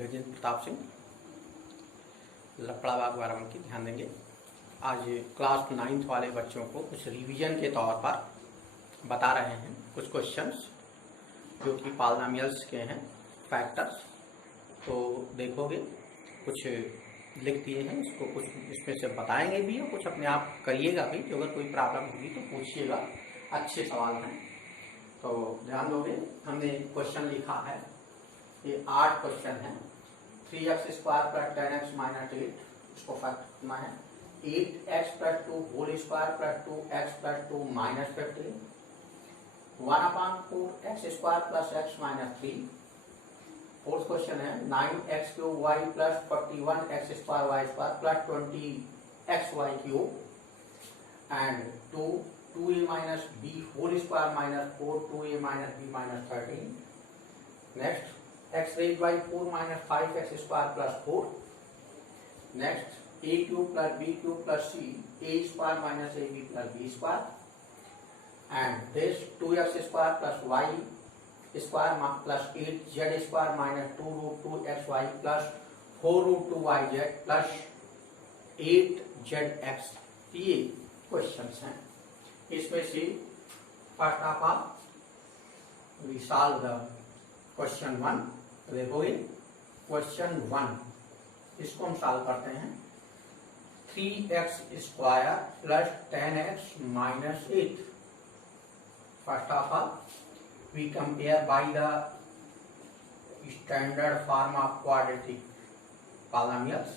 गजेंद्र प्रताप सिंह, लपड़ा बाग बाराबंकी। ध्यान देंगे, आज क्लास 9th वाले बच्चों को कुछ रिवीजन के तौर पर बता रहे हैं कुछ क्वेश्चंस जो कि पॉलिनोमियल्स के हैं, फैक्टर्स। तो देखोगे कुछ लिख दिए हैं, इसको कुछ इसमें से बताएंगे भी और कुछ अपने आप करिएगा भी। जो अगर कोई प्रॉब्लम होगी तो पूछिएगा, अच्छे सवाल हैं तो ध्यान दोगे। हमने क्वेश्चन लिखा है, ये 8 क्वेश्चन है। 3x square plus 10x minus 8, इसको फैक्ट करना है। 8x plus 2 whole square plus 2x plus 2 minus 15, 1/4 x square plus x minus 3। Fourth question है 9x cube y plus 41 x square y square plus 20 x y cube and 2a minus b whole square minus 4 2a minus b minus 13। Next x raised by 4 minus 5x square plus 4. Next, a cube plus b cube plus c, a square minus ab plus b square. And this 2x square plus y square plus 8z square minus 2 root 2xy plus 4 root 2yz plus 8zx. ये questions हैं। इसमें से first of all we solve the question 1। देखोगे question 1, इसको हम solve करते हैं। 3x square plus 10x minus 8। First of all we compare by the standard form of quadratic polynomials.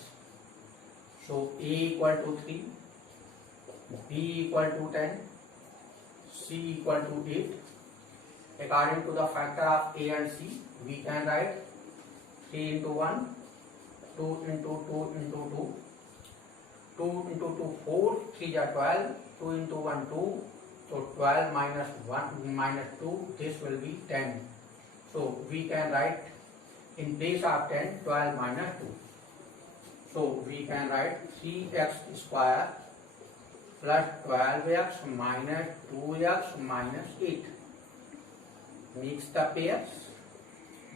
So a equal to 3, b equal to 10, c equal to 8। According to the factor of a and c, we can write 3 into 1, 2 into 2 into 2, 2 into 2 4, 3 are 12, 2 into 1 2, so 12 minus 1 minus 2, this will be 10. So we can write in place of 10 12 minus 2. So we can write 3x square plus 12x minus 2x minus 8. Mix the pairs.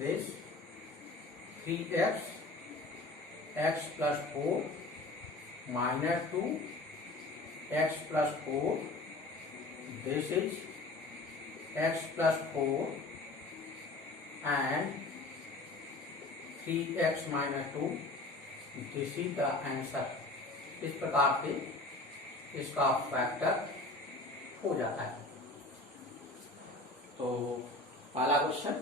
This 3x x plus 4 minus 2 x plus 4. This is x plus 4 and 3x minus 2. This is the answer. इस प्रकार से इसका factor हो जाता है। तो पहला question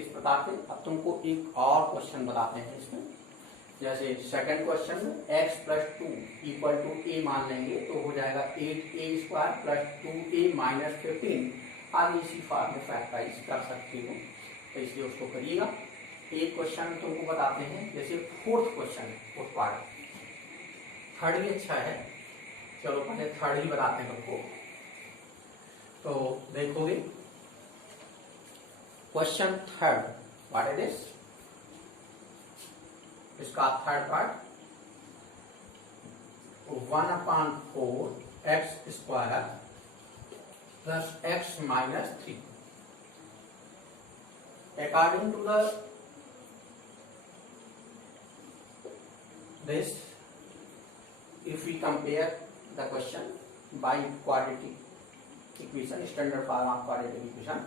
इस प्रकार से। अब तुमको एक और क्वेश्चन बताते हैं इसमें। जैसे सेकंड क्वेश्चन में x plus 2 equal to a मान लेंगे तो हो जाएगा 8a square plus 2a minus 15। आगे इसी फॉर्म में फैक्टराइज कर सकते हो, तो इसलिए उसको करिएगा। एक क्वेश्चन तुमको बताते हैं, जैसे fourth question, fourth part. Third भी अच्छा है, चलो पहले थर्ड ही बताते हैं तुमको। तो देखोगे question third, what it is, इसका third part 1/4 x square plus x minus 3। According to the this, if we compare the question by quadratic equation, standard form of quadratic equation,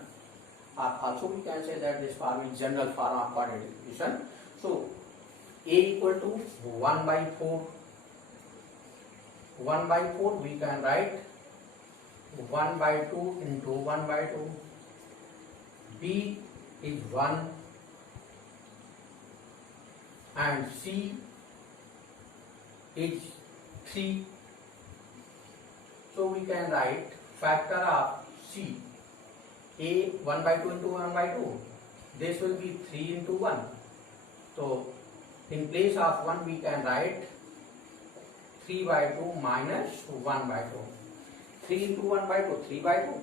also we can say that this form is general form of quadratic equation. So a equal to 1/4, 1/4 we can write 1/2 into 1/2. b is 1 and c is 3. So we can write factor of c, a 1/2 into 1/2, this will be 3 into 1. So in place of 1 we can write 3/2 minus 1/2. 3 into 1/2, 3/2.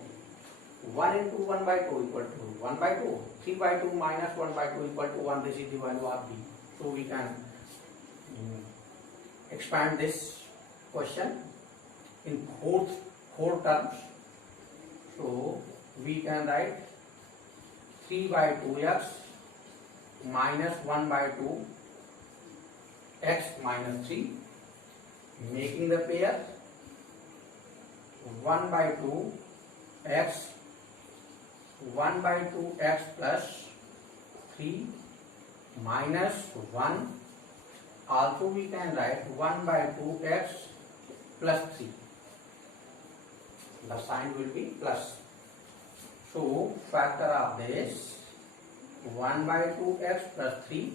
1 into 1/2 equal to 1/2. 3/2 minus 1/2 equal to 1. This is the value of b. So we can expand this question in four terms. So we can write 3/2x minus 1 by 2 x minus 3, making the pair 1 by 2 x 1 by 2 x plus 3 minus 1. Also we can write 1 by 2 x plus 3. The sign will be plus. So factor of this 1 by 2 x plus 3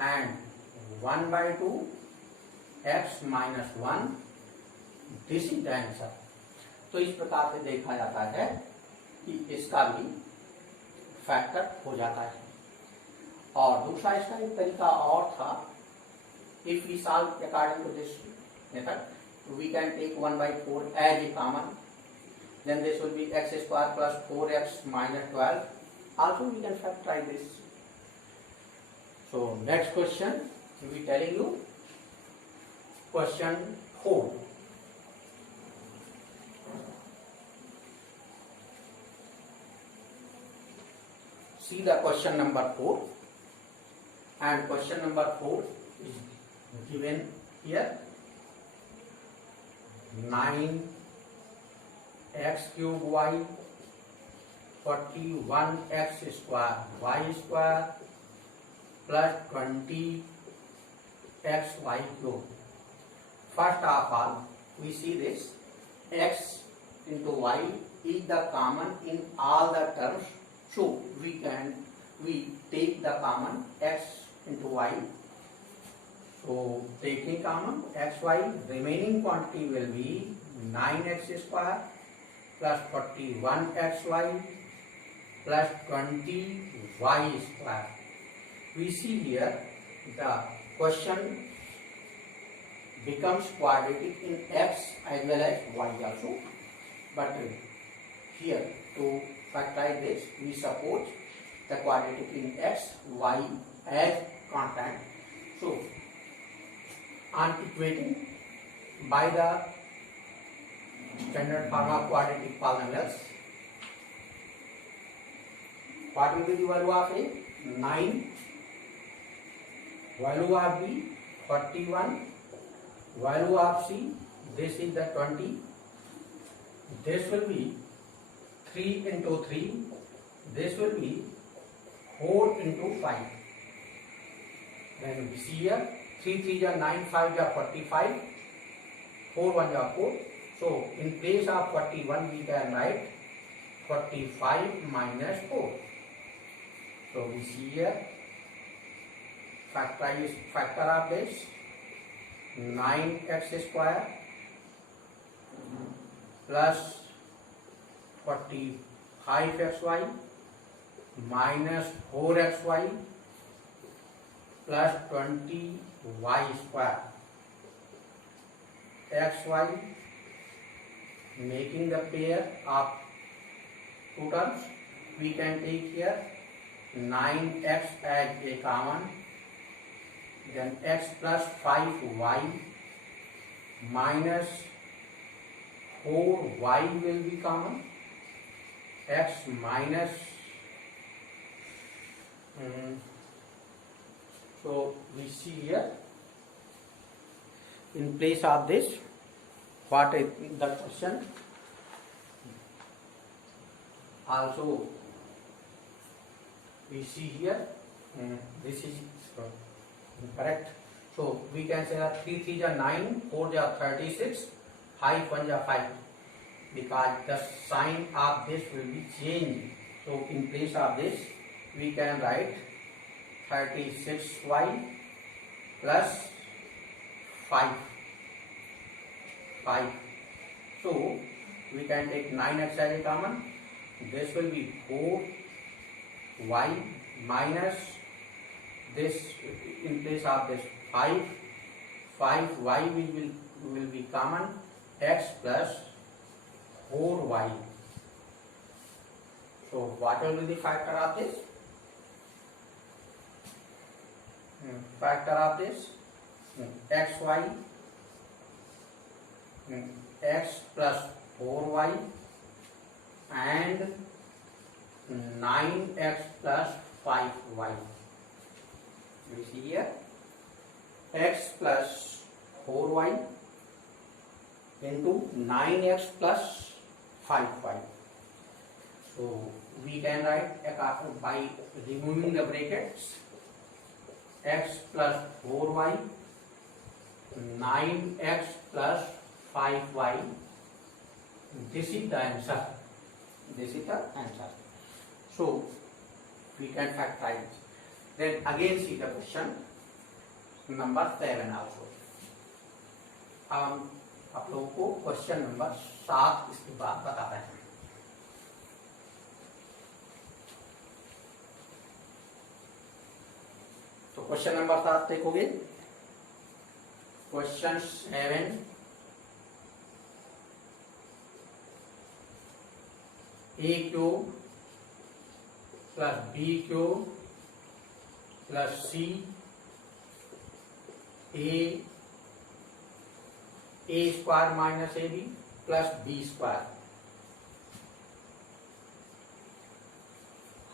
and 1 by 2 x minus 1. This is the answer. तो इस प्रकार से देखा जाता है कि इसका भी फैक्टर हो जाता है. और दूसरा इसका एक तरीका और था. If we solve according to this method we can take 1 by 4 as a common, then this will be x square plus 4x minus 12. Also we can factorize this. So next question we will be telling you question 4. See the question number 4, and question number 4 is given here. 9 x cube y 41 x square y square plus 20 x y cube. First of all, we see this x into y is the common in all the terms, so we take the common x into y. So taking common x y, remaining quantity will be 9x square plus 41 xy plus 20 y square. We see here the question becomes quadratic in x as well as y also. But here to factorize this, we suppose the quadratic in x, y as constant. So on equating by the standard form of quadratic polynomials, what will be the value of a? 9, value of b 41, value of c, this is the 20, this will be 3 into 3, this will be 4 into 5. Then we see here 3 3 is 9, 5 is 45, 4 1 is 4. So in place of 41 we can write 45 minus 4. So we see here factor of this 9x square plus 45xy minus 4xy plus 20y square. xy making the pair of two terms, we can take here 9x as a common, then x plus 5y minus 4y will be common, x minus so we see here in place of this what is the question. Also we see here this is correct. So we can say that 3 3 is 9, 4 is 36, 5 1 is 5, because the sign of this will be changed. So in place of this we can write 36y plus 5. So we can take 9x as a common. This will be 4y minus this in place of this 5y will be common, x plus 4y. So what will be the factor of this? Factor of this xy x plus 4y and 9x plus 5y. We see here x plus 4y into 9x plus 5y. So we can write by removing the brackets, x plus 4y, 9x plus 5y. This is the answer. This is the answer. So we can factorize. Then again see the question number 7 also. आप लोगों को question number 7 इसके बाद बता रहे हैं. तो question number 7 देखोगे. Question 7, a cube plus b cube plus c a square minus ab plus b square.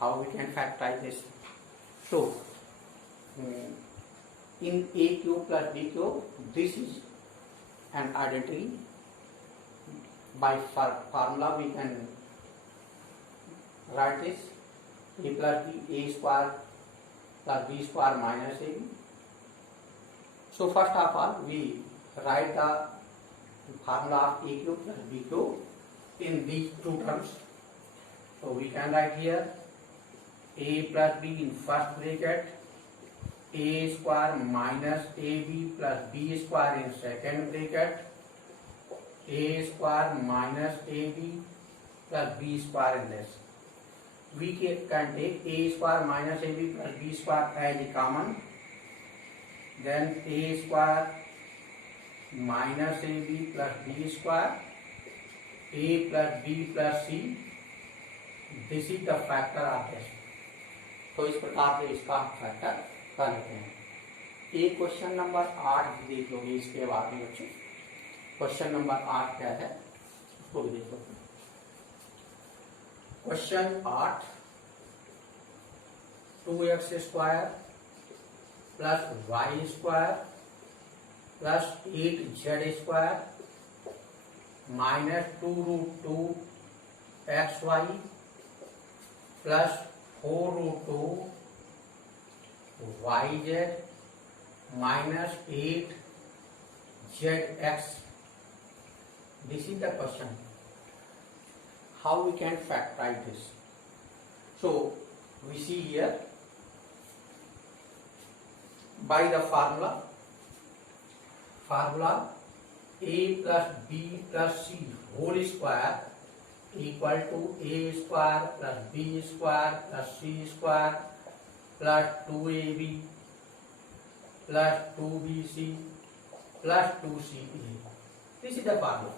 How we can factorize this? So in a cube plus b cube, this is an identity. By formula we can write this a plus b, a square plus b square minus ab. So first of all we write the formula of a cube plus b cube in these two terms. So we can write here a plus b in first bracket, a square minus ab plus b square in second bracket, a square minus ab plus b square in this. We can take a square minus ab plus b square as a common. Then a square minus ab plus b square, a plus b plus c. This is the factor of this. तो इस प्रकार से इसका factor कर लेते हैं. एक question number 8 देख लोगे इसके बाद में बच्चों. क्वेश्चन नंबर 8 क्या है उसको भी देख लो. Question 8, 2x square plus y square plus 8z square minus 2 root 2 xy plus 4 root 2 yz minus 8 zx. This is the question. How we can factorize this? So we see here by the formula a plus b plus c whole square equal to a square plus b square plus c square plus 2ab plus 2bc plus 2ca. This is the formula.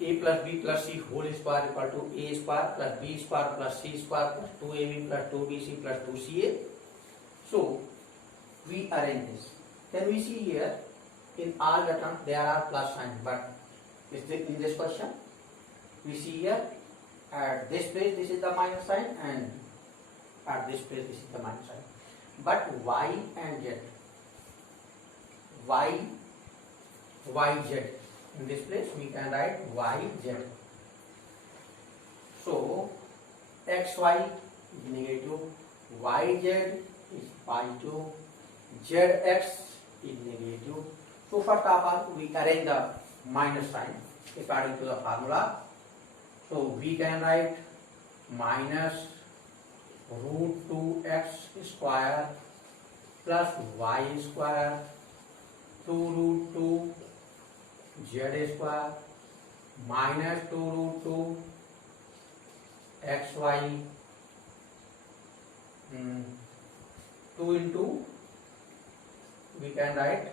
A plus b plus c whole square equal to a square plus b square plus c square plus 2ab plus 2bc plus 2ca. So we arrange this. Then we see here in all the terms there are plus signs, but in this question we see here at this place this is the minus sign and at this place this is the minus sign. But y and z, yz, in this place we can write yz. So xy is negative, yz is positive, zx is negative. So first of all we arrange the minus sign according to the formula. So we can write minus root 2x square plus y square 2 root 2 z square minus 2 root 2 xy 2 into we can write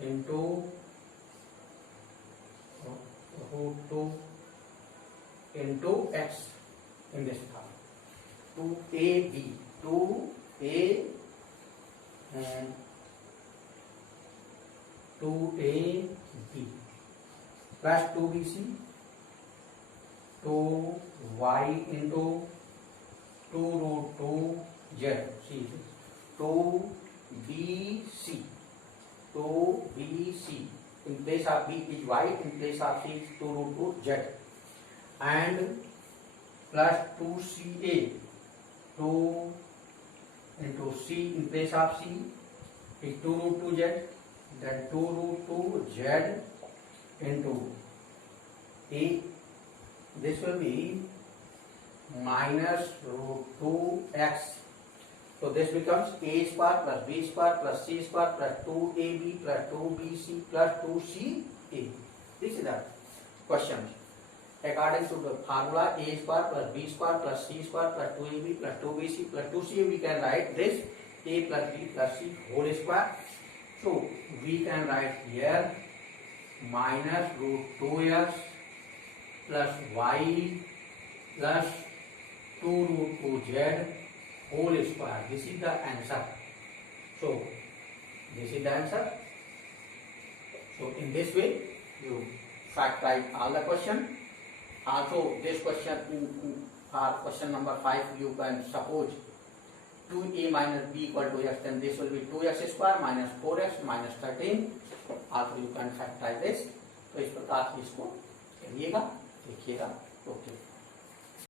into root 2 into x in this form. 2ab 2a 2ab plus 2bc 2y into 2 root 2 z. See, 2bc. 2bc. In place of b is y, in place of c is 2 root 2 z. And plus 2ca. 2 into c, in place of c is 2 root 2 z. Then 2 root 2 z into a. This will be minus root 2x. So this becomes a square plus b square plus c square plus 2ab plus 2bc plus 2ca. This is the question. According to the formula, a square plus b square plus c square plus 2ab plus 2bc plus 2ca, we can write this a plus b plus c whole square. So we can write here minus root 2x plus y plus 2 root 2z whole square. This is the answer. So this is the answer. So in this way you factorize all the question. Also this question for question number 5 you can suppose 2a minus b equal to x, then this will be 2x square minus 4x minus 13. Also you can factorize this. तो इस प्रकार से इसको करिएगा, लिखिएगा. Okay.